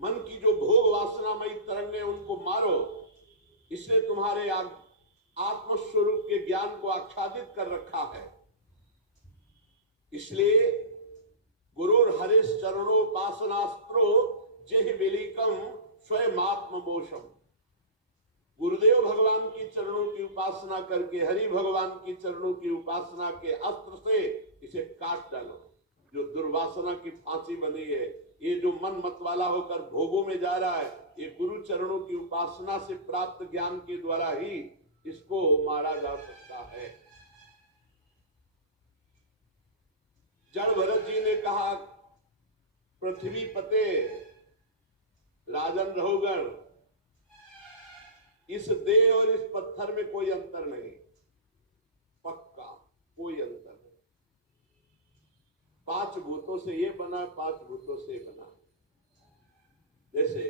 मन की जो भोग वासनामयी तरंगें उनको मारो, इसने तुम्हारे आत्मस्वरूप के ज्ञान को आच्छादित कर रखा है। इसलिए गुरुर हरिश चरणोपासनास्त्रो जेहि विलिकम स्वयं आत्मबोशम। गुरुदेव भगवान की चरणों की उपासना करके, हरि भगवान की चरणों की उपासना के अस्त्र से इसे काट डालो। जो दुर्वासना की फांसी बनी है, ये जो मन मत वाला होकर भोगों में जा रहा है, ये गुरु चरणों की उपासना से प्राप्त ज्ञान के द्वारा ही इसको मारा जा सकता है। जड़ भरत जी ने कहा, पृथ्वी पते राजन रहोगण, इस देह और इस पत्थर में कोई अंतर नहीं, पक्का कोई अंतर नहीं। 5 भूतों से ये बना, 5 भूतों से बना। जैसे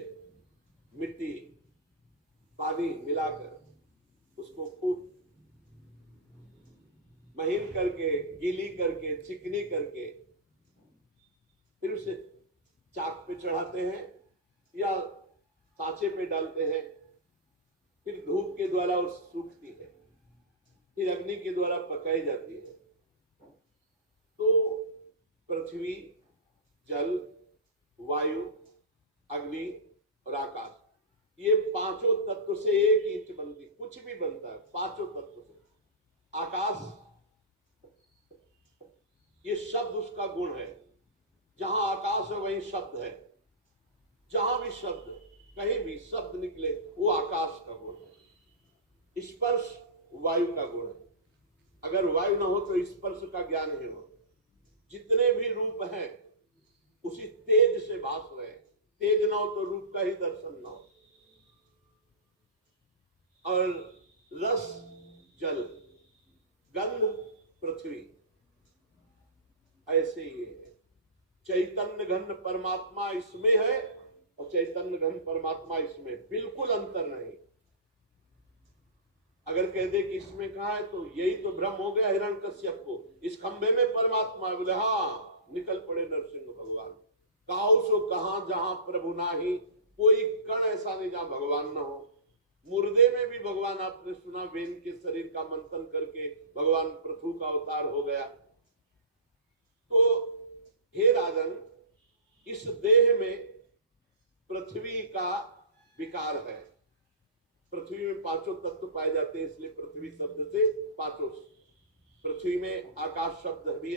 मिट्टी पानी मिलाकर उसको खूब महीन करके, गीली करके, चिकनी करके फिर उसे चाक पे चढ़ाते हैं या सांचे पे डालते हैं, फिर धूप के द्वारा वो सूखती है, फिर अग्नि के द्वारा पकाई जाती है। तो पृथ्वी, जल, वायु, अग्नि और आकाश, ये 5 तत्व से एक ईंट बनती, कुछ भी बनता है 5 तत्व से। आकाश, ये शब्द उसका गुण है। जहां आकाश है वहीं शब्द है। जहां भी शब्द, कहीं भी शब्द निकले, वो आकाश का गुण है। स्पर्श वायु का गुण है। अगर वायु ना हो तो स्पर्श का ज्ञान ही हो। जितने भी रूप हैं उसी तेज से भास रहे हैं। तेज ना हो तो रूप का ही दर्शन ना हो। और रस जल, गंध पृथ्वी, ऐसे ही है। चैतन्य घन परमात्मा इसमें है और चैतन्य घन परमात्मा इसमें, बिल्कुल अंतर नहीं। अगर कह दे कि इसमें कहा है तो यही तो भ्रम हो गया हिरण्यकश्यप को। इस खंभे में परमात्मा, बोले हाँ, निकल पड़े नरसिंह भगवान। काहू सो कहां जहां प्रभु नाही, कोई कण ऐसा नहीं जहां भगवान ना हो। मुर्दे में भी भगवान, आपने सुना, वेन के शरीर का मंथन करके भगवान पृथु का अवतार हो गया। तो हे राजन, इस देह में पृथ्वी का विकार है। पृथ्वी में 5 तत्व पाए जाते हैं, इसलिए पृथ्वी शब्द से 5। पृथ्वी में आकाश शब्द भी